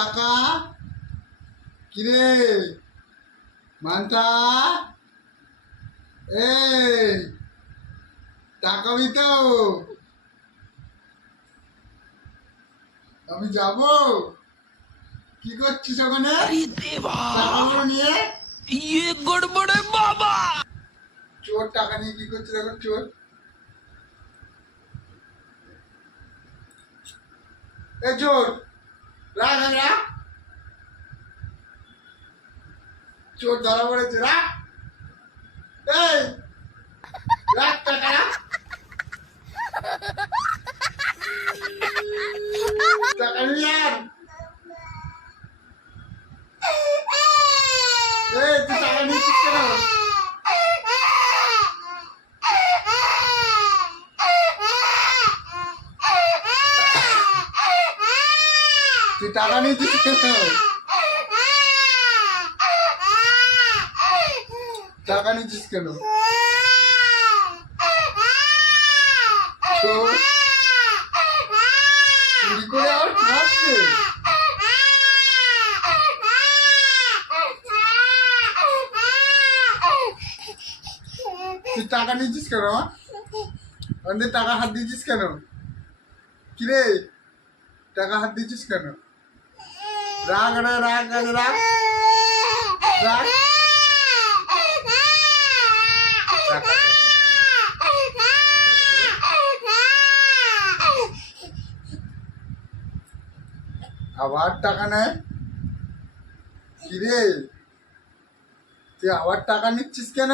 টাকা কিরে মানটা এই টাকা দিতে আমি যাব কি করছিস ওখানে টাকাগুলো নিয়ে ये गड़बड़ है बाबा। চোর টাকা নিয়ে কি করছিস এখন চোর এ চোর রাখ রাখ চোর ধরা পড়েছে রাখ এই রাখ টাকা রাখ টাকা নিয়ে আয় এই তুই টাকা নিচ্ছিস কেন তুই টাকা নিচ্ছিস কেন টাকা নিচ্ছিস কেন চোর চুরি করে আবার খাচ্ছে তুই টাকা নিচ্ছিস কেন আমাদের টাকা হাত দিচ্ছিস কেন কিরে টাকা হাত দিচ্ছিস কেন রাগ রে রাগ রাগ রাগ রাগ আবার টাকা নেয় কিরে তুই আবার টাকা নিচ্ছিস কেন